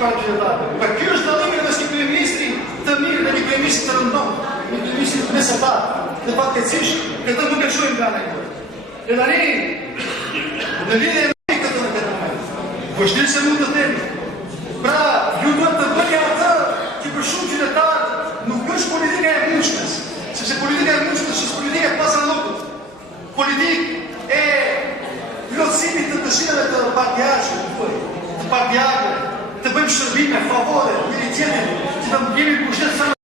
кандидата. Па кјош да имаме да си премисли, да ги премислите рандом, да ги премислите не са да. Да пак ке циш, kada mu ne čujem da neko. Da не е като на къде момент. Въжди се му да теми. Бра, людата бъдята, ти бешунчи да тават, но къж политика е мучнес. Се политика е мучнес, с политика е паса много. Политик е льосимите да живете да партияжи, да партияга, да бъдем шърбиме, фаворе, милициене, ти да му гиме пожет само.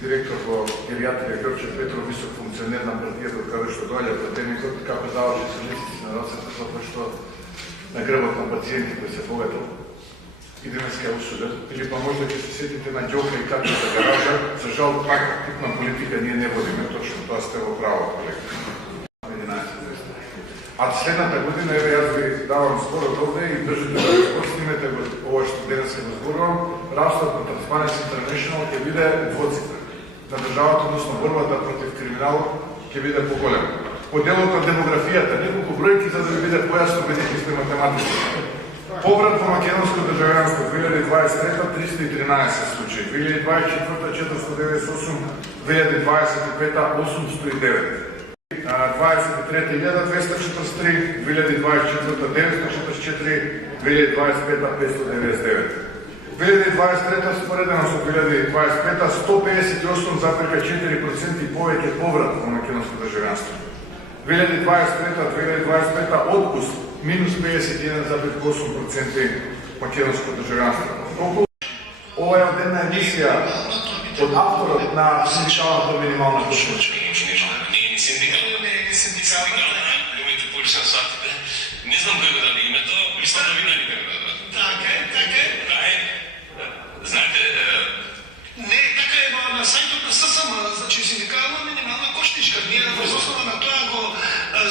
Директор во гериатрија Ѓорче Петров, висок функционер на партијата од каде што доаѓа пратеникот, како даваше се листици на рацете, затоа што на грбот на пациенти кои се богател и денеска е осуден. Или па можда ќе се сетите на Ѓока и како за гаража, за жал пак тип на политика ние не водиме, точно тоа сте во право, колега. А следната година, еве јас ви давам зборот овде и држите да го снимете ова што денеска го зборувам, растот на Transparency International ќе биде двоцифрен на државата, односно борбата против криминалот ќе биде поголем. По делот на демографијата, неколку бројки за да ви биде појасно бидејќи сте математици. Поврат во македонско државјанство 2023 313 случаи, 2024 498, 2025 809. 23.243, 2024 944, 2025 599. 2023 споредено со 2025 158,4% повеќе поврат во македонско државјанство. 2023-2025 отпуст минус 51,8% македонско државјанство. Ова е една емисија од авторот на синдикалната минимална платформа. Не знам кој го даде името, мислам да ви дали кој го даде. Така е. Знаете... Не, така е на сајтот на ССМ, значи синдикална минимална кошничка. Ние на основа на тоа го...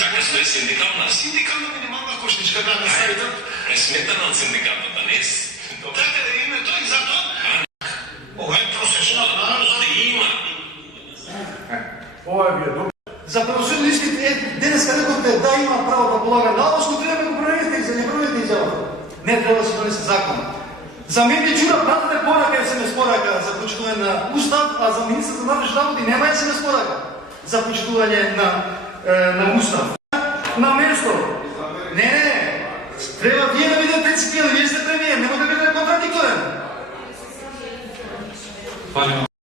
Така стои синдикална? Синдикална минимална кошничка, да, на сајтот. Пресметана од синдикалната, не е... Така е името и затоа... Ова е просечна. Има. Ова ви е добро. За правосудни изпит денеска рековте да има право да полага налоз, но треба да го промените и за не промените изјавата. Не треба да се донесе закон. За мен ви чура пратите порака СМС порака за почитување на устав, а за министрот за надležни работи нема СМС порака за почитување на устав. На место. Не. Треба вие да бидете принципијални, вие сте премиер, нема да бидете контрадикторен.